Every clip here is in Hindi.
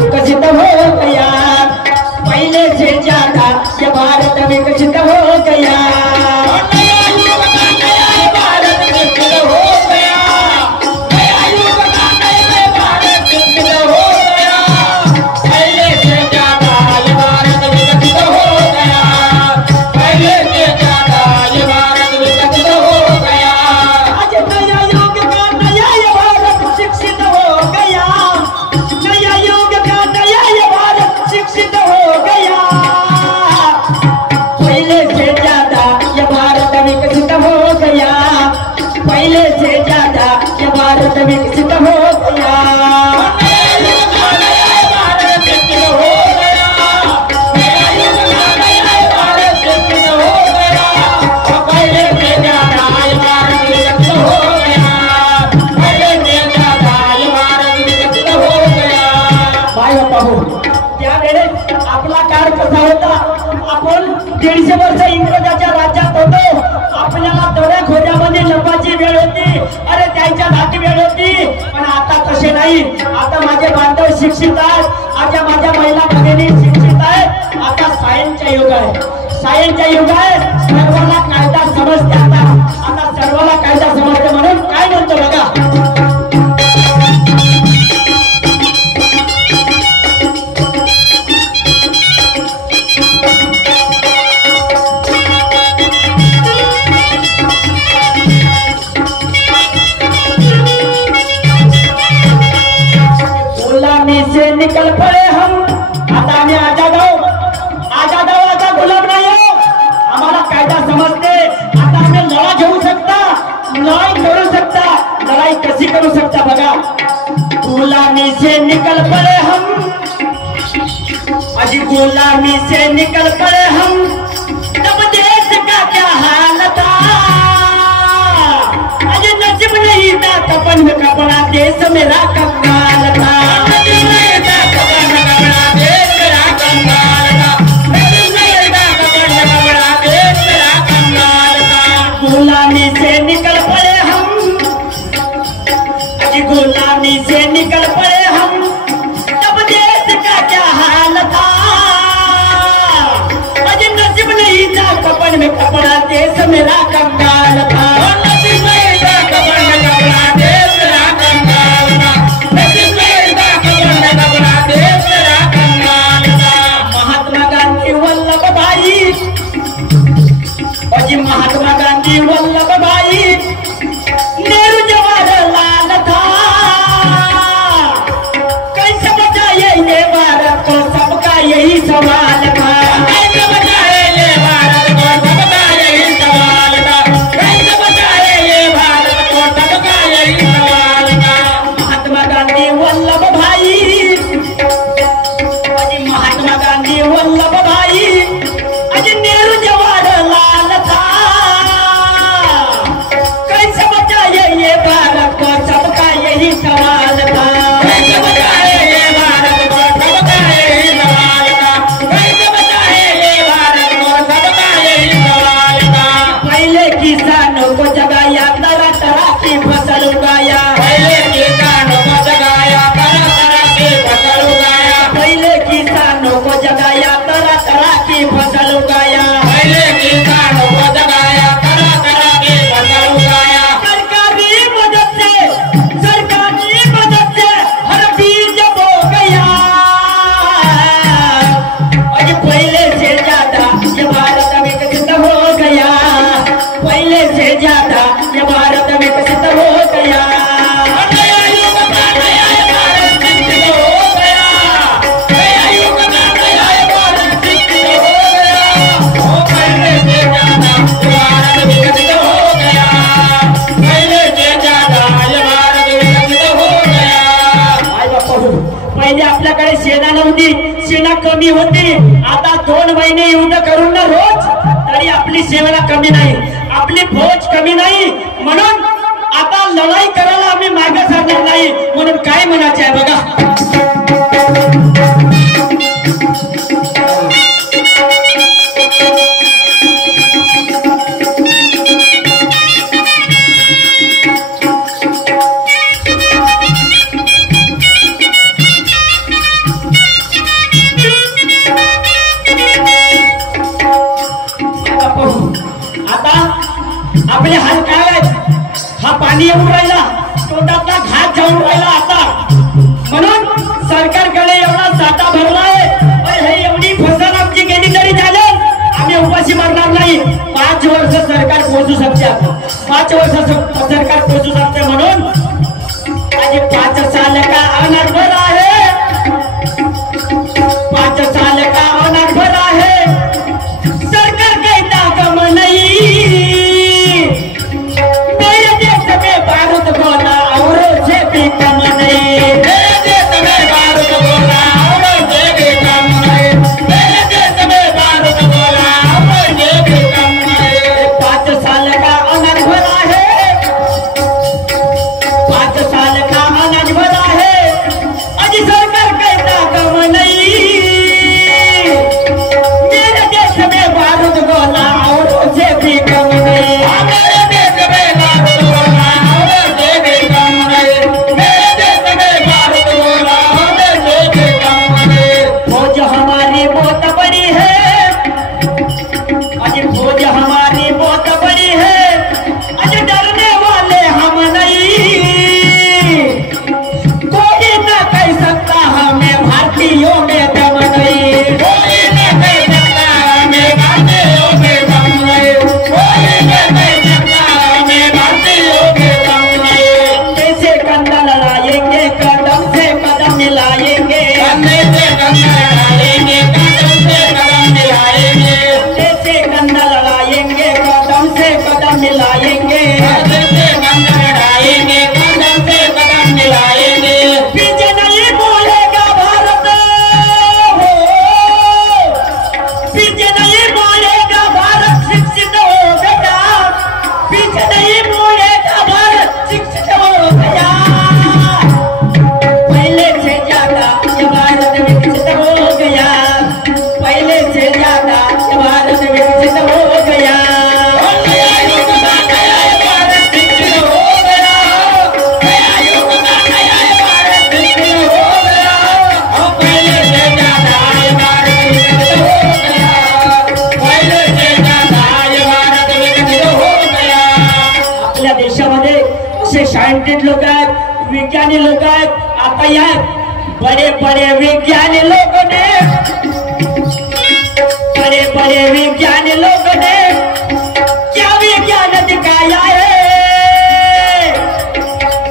विकसित हो गया, पहले से ज्यादा ये भारत विकसित हो गया। पहले से ज्यादा ये भारत विकसित हो गया। त्यावेळेस आपला काळ कसा होता, आपण 150 वर्ष इंग्रजाच्या राज्यात होतो, आपल्याला दऱ्याखोऱ्यामध्ये लपाची वेळ होती, अरे त्याच्या धाटी वेळ होती, पण आता तसे नाही। आता माझे बांधव शिक्षित आहेत, आता माझ्या महिला भगिनी शिक्षित आहेत, आता सायन्सचा युग आहे, सायन्सचा युग आहे, सर्वांना कायदा समजते, आता सर्वांना कायदा समजते, म्हणून काय म्हणतो बघा, से निकल पड़े हम, आता आम्ही आजाद आहोत, आता गुलाम नाही हो, आम्हाला कायदा समजते, आता आम्ही लढा घेऊ शकता, लढाई करू शकता, लढाई कशी करू शकता बघा। गुलामी से निकल पड़े हम, अजी गुलामी से निकल पड़े हम, तब देश का क्या हाल था, अजी नसीब नहीं था कफन में कपड़ा, देश मेरा कंगाल था। गुलामी से निकल पड़े हम, अजी गुलामी से निकल पड़े हम, तब देश का क्या हाल था, अजी नसीब नहीं था कफन में कपड़ा, देश मेरा कंगाल था। नसीब नहीं था कफन में कपड़ा, देश मेरा कंगाल था, नसीब नहीं था कफन में कपड़ा, देश मेरा कंगाल था। महात्मा गांधी वल्लभ भाई, अजी महात्मा गांधी वल्लभ भाई, नेहरू जवाहरलाल था, कैसे बचाए ये भारत को, सबका यही सवाल था, कैसे बचाए ये भारत को, सबका यही सवाल था, कैसे बचाए ये भारत को, सबका यही सवाल था। महात्मा गांधी वल्लभ भाई, अजी महात्मा गांधी वल्लभ भाई, अजी नेहरू जवाहरलाल था, कैसे बचाए ये भारत को, सबका यही सवाल था, कैसे बचाए ये भारत को, सबका यही सवाल था, कैसे बचाए ये भारत को, सबका यही सवाल था। पहले किसानों को जगाया, तरह तरह की फसल उगाया, पहले किसानों को जगाया, तरह तरह की फसल उगाया, पहले किसानों को जगाया, तरह तरह की फसल उगाया, पहले किसानों को जगाया, तरह तरह की फसल उगाया। सरकारी मदद से हर बीज बो गया, और पहले से ज्यादा ये भारत विकसित हो गया, पहले से ज्यादा ये भारत विकसित हो गया। नया युग का नया भारत विकसित हो गया, नया युग का नया भारत विकसित हो गया, वो पहले से ज्यादा ये भारत विकसित हो गया, पहले से ज्यादा ये भारत विकसित हो गया। आई बापू, पहिले आपल्याकडे सेना नव्हती, सेना कमी होती, आता 2 महिने युद्ध करून ना रोज, तरी आपली सेना कमी नाही, आपली फौज कमी नाही, म्हणून आता लढाई करायला आम्ही मागे सरणार नाही, म्हणून काय म्हणायचे आहे बघा। आपले हाल काय आहेत? हा पाणी येऊन राहिला, तोंडातला घात जाऊन राहिला आता, म्हणून सरकारकडे एवढा साठा भरला आहे. हे एवढी फसल आमची गेली तरी चालेल, आम्ही उपाशी मारणार नाही. 5 वर्ष सरकार पोहोचू शकते, 5 वर्ष सरकार पोहोचू शकते. म्हणून माझे 5 साल का अनर्भर आहे, 5 साल का अनर्भर आहे, सरकार कहता कम नहीं, मेरे देश में बारूद गोला औरों से भी कम नहीं, मेरे देश में बारूद गोला औरों से भी कम नहीं, मेरे देश में बारूद गोला औरों से भी कम नहीं. 5 साल का अनर्भर आहे, 5 साल का अनर्भर आहे, अजी सरकार कहता कम नहीं, मेरे देश में बारूद गोला औरों से भी कम नहीं, मेरे देश में बारूद गोला औरों से भी कम नहीं, मेरे देश में बारूद गोला औरों से भी कम नहीं. फौज हमारी बहुत बड़ी है, अजी फौज हमारी बहुत बड़ी है, अजी डरने वाले हम नहीं, कोई न कह सकता हमें भारतीयों में दम नहीं, कोई न कह सकता हमें भारतीयों में दम नहीं, कोई न कह सकता हमें भारतीयों में दम नहीं. कैसे कंधा लड़ाएंगे, कदम से कदम मिलाएंगे, कंधे से कंधा लड़ाएंगे, कदम से कदम मिलाएंगे, कैसे कंधा लड़ाएंगे, कदम से कदम मिलाएंगे, कंधे से कंधा लड़ाएंगे, कदम से कदम मिलाएंगे. पीछे नहीं बोलेगा भारत, हो पीछे नहीं बोलेगा भारत, शिक्षित हो गया, पीछे नहीं बोलेगा भारत, शिक्षित हो गया, पहले से ज्यादा ये भारत विकसित हो गया, पहले से ज्यादा ये भारत विकसित हो गया, नया युग का नया भारत विकसित हो गया, नया युग का नया भारत विकसित हो गया, और पहले से ज्यादा ये भारत विकसित हो गया, पहले से ज्यादा ये भारत विकसित हो गया. आपल्या देशामध्ये असे सायंटिस्ट लोक आहेत, विज्ञानी लोक आहेत. आता या बड़े बड़े विज्ञानी लोगों ने, बड़े बड़े विज्ञानी लोगों ने क्या विज्ञान दिखाया है,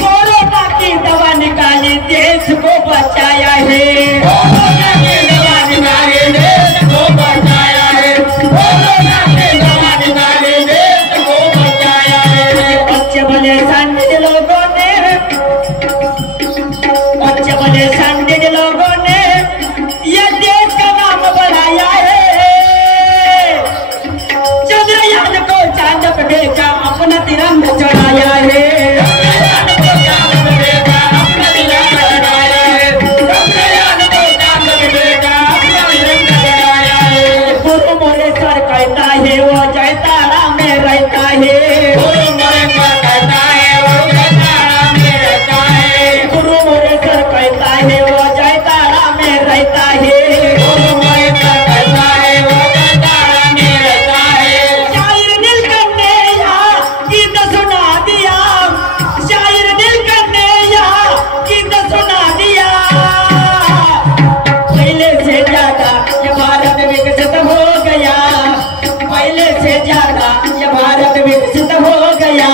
कोरोना की दवा निकाली देश को बचाया है, कोरोना की दवा निकाली देश को बचाया है, कोरोना की दवा निकाली देश को बचाया है. अच्छे भले संत लोगों ने, अच्छे भले संत लोगों ने ये देश का नाम बढ़ाया है, चंद्रयान को चांद पे भेजा, अपना तिरंगा चढ़ाया है, चंद्रयान को चांद पे भेजा, अपना तिरंगा चढ़ाया है, चंद्रयान को चांद पे भेजा, अपना तिरंगा चढ़ाया है. गुरु मोरेश्वर कहता है वो जयतारा में रहता है, गुरु मोरेश्वर कहता है वो जयतारा में रहता है, गुरु मोरेश्वर कहता है वो जयतारा में रहता है, गुरु मोरेश्वर कहता है वो जयतारा में रहता है. शायर नीलकंठ ने यहाँ गीत सुना दिया, शायर नीलकंठ ने यहाँ गीत सुना दिया, पहले से ज्यादा ये भारत विकसित हो गया, पहले से ज्यादा ये भारत विकसित हो गया.